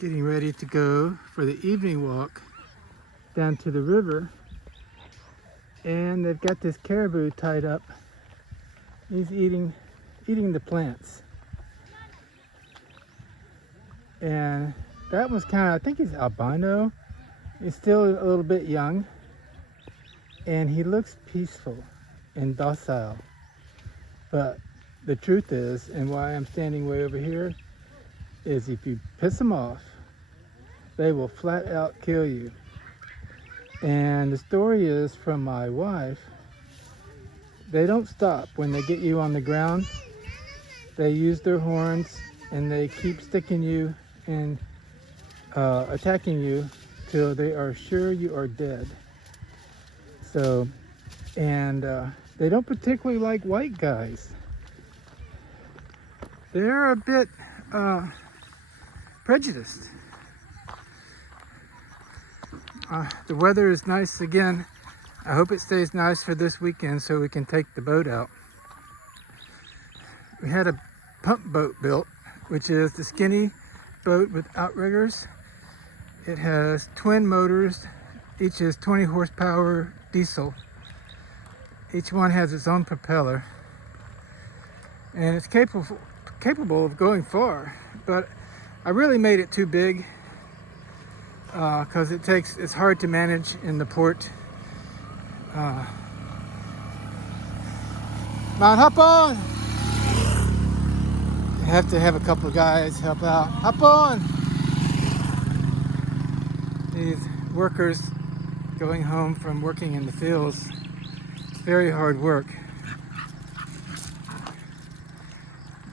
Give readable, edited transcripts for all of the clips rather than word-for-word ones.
getting ready to go for the evening walk down to the river, and they've got this caribou tied up. He's eating the plants, and that was kind of, I think he's albino. He's still a little bit young, and he looks peaceful and docile. But the truth is, and why I'm standing way over here, is if you piss them off, they will flat out kill you. And the story is from my wife. They don't stop when they get you on the ground. They use their horns and they keep sticking you and attacking you till they are sure you are dead. So, and they don't particularly like white guys. They're a bit prejudiced. The weather is nice again. I hope it stays nice for this weekend so we can take the boat out. We had a pump boat built, which is the skinny boat with outriggers. It has twin motors. Each is 20 horsepower diesel. Each one has its own propeller. And it's capable of going far. But I really made it too big because it's hard to manage in the port. Mount, hop on! You have to have a couple of guys help out. Hop on! These workers going home from working in the fields, very hard work.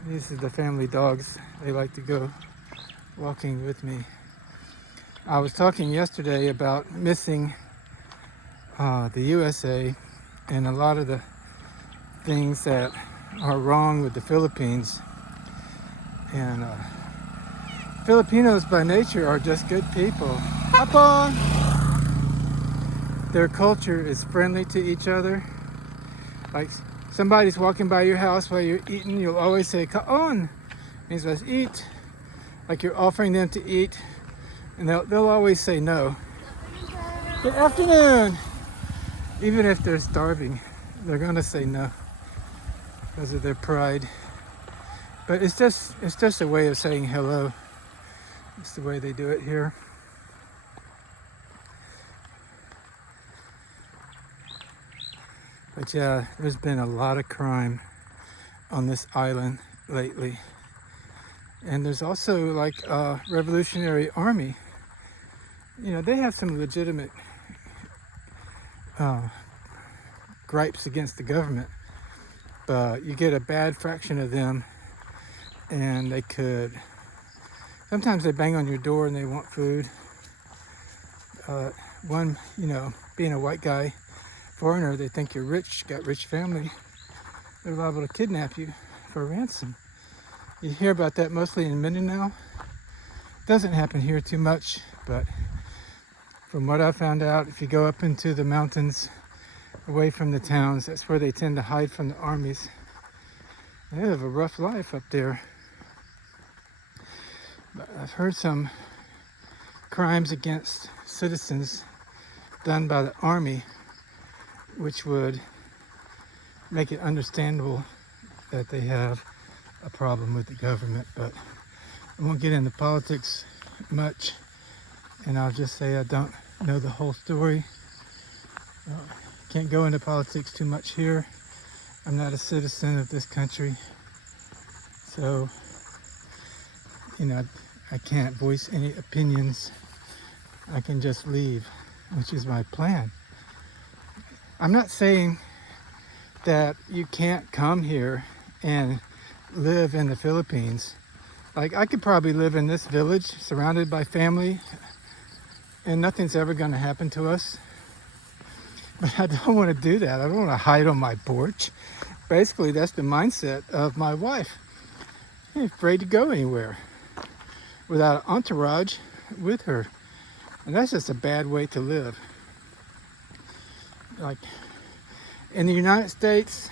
These are the family dogs. They like to go walking with me. I was talking yesterday about missing the USA and a lot of the things that are wrong with the Philippines. And Filipinos by nature are just good people. Hop on! Their culture is friendly to each other. Like somebody's walking by your house while you're eating, you'll always say, "Kaon," means let's eat. Like you're offering them to eat, and they'll always say no. Good afternoon. Even if they're starving, they're gonna say no because of their pride. But it's just a way of saying hello. It's the way they do it here. But yeah, there's been a lot of crime on this island lately. And there's also like a Revolutionary Army. You know, they have some legitimate gripes against the government, but you get a bad fraction of them and sometimes they bang on your door and they want food. One, you know, being a white guy, foreigner, they think you're rich, got rich family. They're liable to kidnap you for ransom. You hear about that mostly in Mindanao. Doesn't happen here too much, but from what I found out, if you go up into the mountains away from the towns, that's where they tend to hide from the armies. They have a rough life up there. But I've heard some crimes against citizens done by the army, which would make it understandable that they have a problem with the government. But I won't get into politics much, and I'll just say I don't know the whole story. Can't go into politics too much here. I'm not a citizen of this country, so you know, I can't voice any opinions. I can just leave, which is my plan. I'm not saying that you can't come here and live in the Philippines. Like, I could probably live in this village surrounded by family and nothing's ever going to happen to us. But I don't want to do that. I don't want to hide on my porch. Basically, that's the mindset of my wife. I'm afraid to go anywhere without an entourage with her. And that's just a bad way to live. Like, in the United States,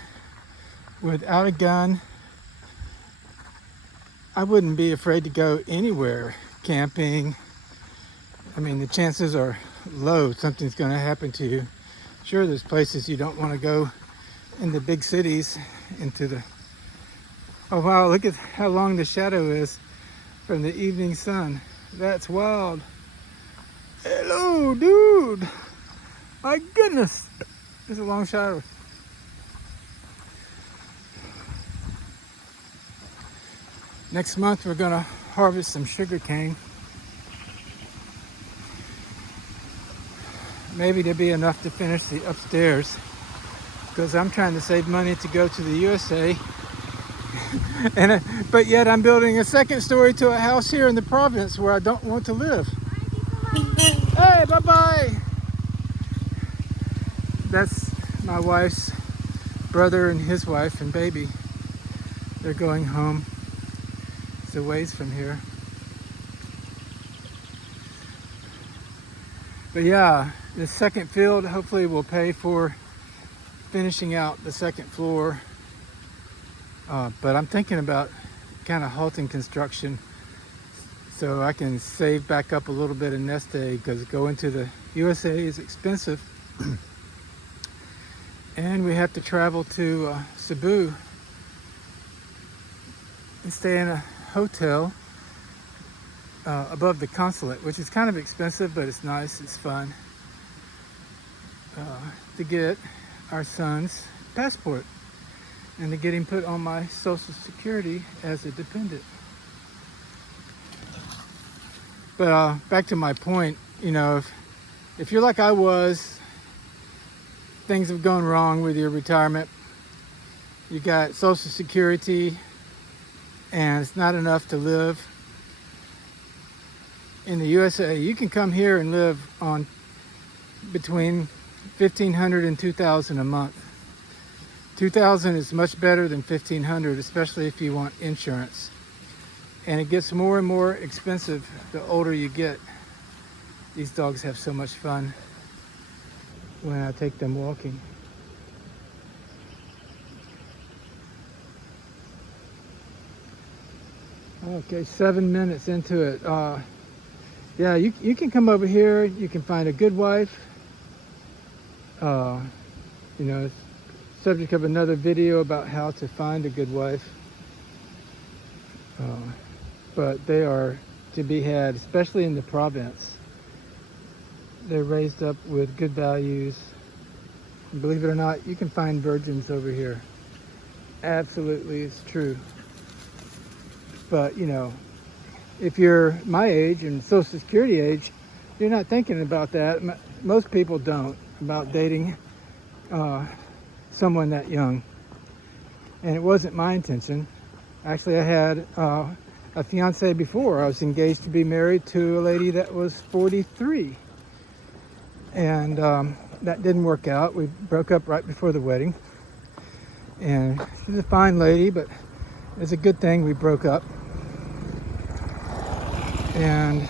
without a gun, I wouldn't be afraid to go anywhere camping. I mean, the chances are low something's going to happen to you. Sure, there's places you don't want to go in the big cities into the... Oh wow, look at how long the shadow is from the evening sun. That's wild. Hello, dude. My goodness. There's a long shadow. Next month we're gonna harvest some sugar cane. Maybe there'll be enough to finish the upstairs, because I'm trying to save money to go to the USA. But yet I'm building a second story to a house here in the province where I don't want to live. Hey, bye-bye. That's my wife's brother and his wife and baby. They're going home. It's a ways from here. But yeah, the second field hopefully will pay for finishing out the second floor. But I'm thinking about kind of halting construction so I can save back up a little bit of nest egg, because going to the USA is expensive. And we have to travel to Cebu and stay in a hotel above the consulate, which is kind of expensive, but it's nice, it's fun, to get our son's passport and to get him put on my Social Security as a dependent. But back to my point, you know, if you're like I was, things have gone wrong with your retirement, you got Social Security and it's not enough to live in the USA, you can come here and live on between $1,500 and $2,000 a month. $2,000 is much better than $1,500, especially if you want insurance. And it gets more and more expensive the older you get. These dogs have so much fun when I take them walking. Okay, 7 minutes into it. Yeah, you can come over here. You can find a good wife. You know, it's subject of another video about how to find a good wife. But they are to be had, especially in the province. They're raised up with good values. Believe it or not, you can find virgins over here. Absolutely, it's true. But, you know, if you're my age and Social Security age, you're not thinking about that. Most people don't, about dating someone that young. And it wasn't my intention. Actually, I had a fiance before. I was engaged to be married to a lady that was 43. And that didn't work out. We broke up right before the wedding. And she's a fine lady, but it's a good thing we broke up. And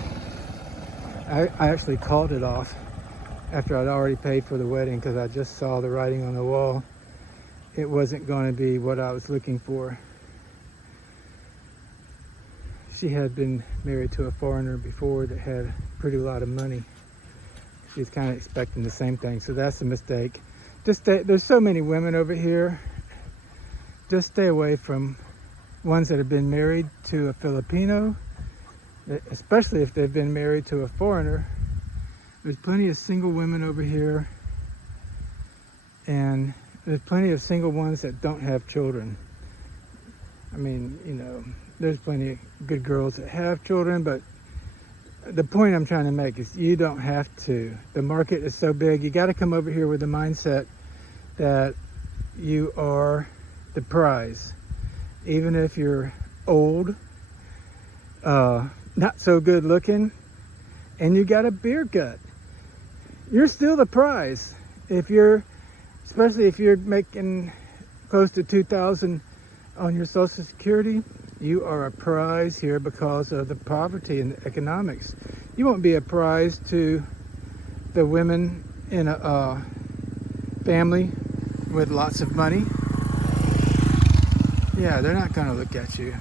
I actually called it off after I'd already paid for the wedding, because I just saw the writing on the wall. It wasn't going to be what I was looking for. She had been married to a foreigner before that had a pretty lot of money. She was kind of expecting the same thing, so that's a mistake. There's so many women over here. Just stay away from ones that have been married to a Filipino, especially if they've been married to a foreigner. There's plenty of single women over here, and there's plenty of single ones that don't have children. I mean, you know, there's plenty of good girls that have children, but the point I'm trying to make is you don't have to. The market is so big, you got to come over here with the mindset that you are the prize. Even if you're old, not so good looking, and you got a beer gut, you're still the prize. Especially if you're making close to $2,000 on your Social Security, you are a prize here because of the poverty and the economics. You won't be a prize to the women in a family with lots of money. Yeah, they're not going to look at you.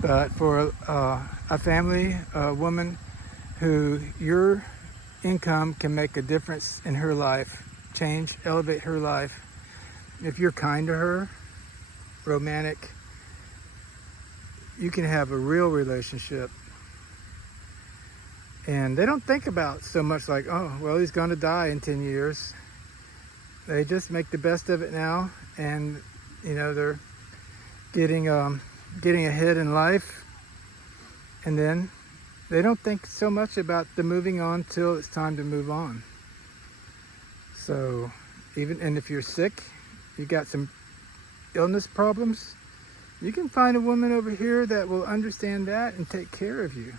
But for a family, a woman who your income can make a difference in her life, elevate her life, if you're kind to her, romantic, you can have a real relationship. And they don't think about so much like, oh, well, he's going to die in 10 years. They just make the best of it now, and you know, they're getting ahead in life, and then they don't think so much about the moving on till it's time to move on. So and if you're sick, you got some illness problems, you can find a woman over here that will understand that and take care of you.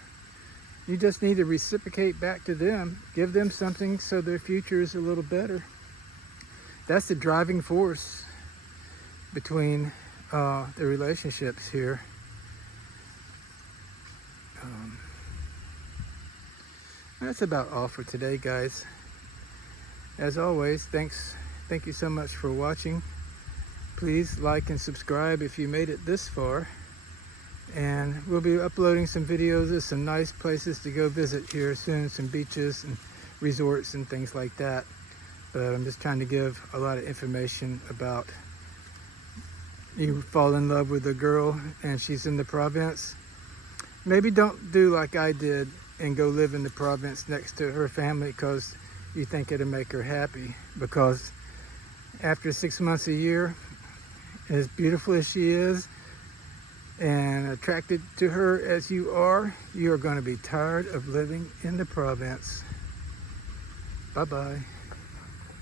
You just need to reciprocate back to them, give them something so their future is a little better. That's the driving force between the relationships here. That's about all for today, guys. As always, thank you so much for watching. Please like and subscribe if you made it this far. And we'll be uploading some videos of some nice places to go visit here soon, some beaches and resorts and things like that. But I'm just trying to give a lot of information about, you fall in love with a girl and she's in the province. Maybe don't do like I did and go live in the province next to her family because you think it'll make her happy. Because after 6 months a year, as beautiful as she is and attracted to her as you are going to be tired of living in the province. Bye-bye.